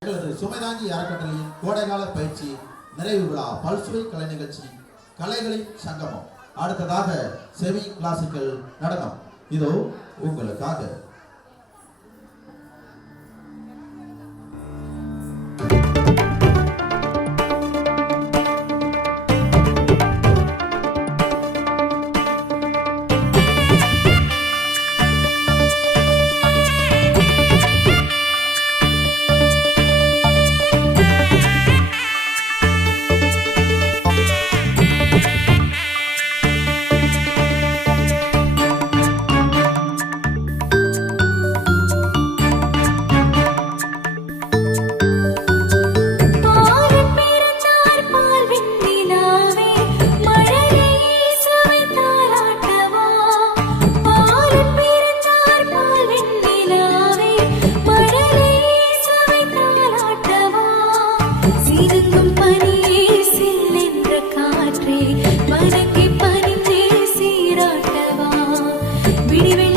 எங்களது சுமைதாங்கி அறக்கட்டளையின் கோடைகால பயிற்சி நிறைவு விழா பல்சுவை கலை நிகழ்ச்சி கலைகளின் சங்கமம். அடுத்ததாக செமி கிளாசிக்கல் நடனம். இதோ உங்களுக்காக Believe in